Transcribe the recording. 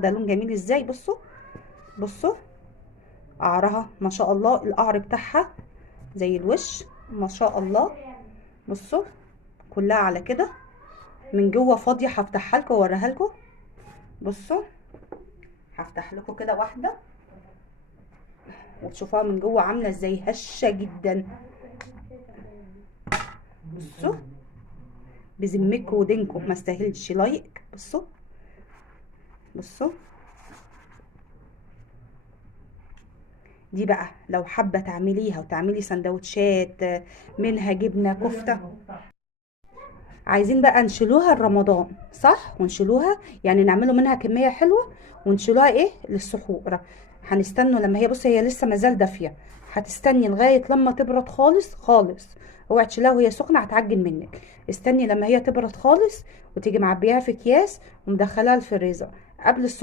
ده لون جميل ازاي. بصوا بصوا قعرها ما شاء الله، القعر بتاعها زي الوش ما شاء الله. بصوا كلها على كده، من جوه فاضيه. هفتحها لكم واوريها لكم. بصوا هفتح لكم كده واحده وتشوفوها من جوه عامله ازاي، هشه جدا. بصوا بذمكم ودينكم ما استاهلش لايك. بصوا بصوا دي بقى لو حابه تعمليها وتعملي سندوتشات منها جبنه كفته. عايزين بقى نشيلوها لرمضان صح، ونشيلوها يعني نعملوا منها كميه حلوه ونشيلوها ايه للسحور. هنستنوا لما هي، بصي هي لسه مازال دافيه، هتستني لغايه لما تبرد خالص خالص. اوعي تشيلها وهي سخنه هتعجن منك. استني لما هي تبرد خالص وتيجي معبيها في اكياس ومدخلها الفريزر قبل السحور.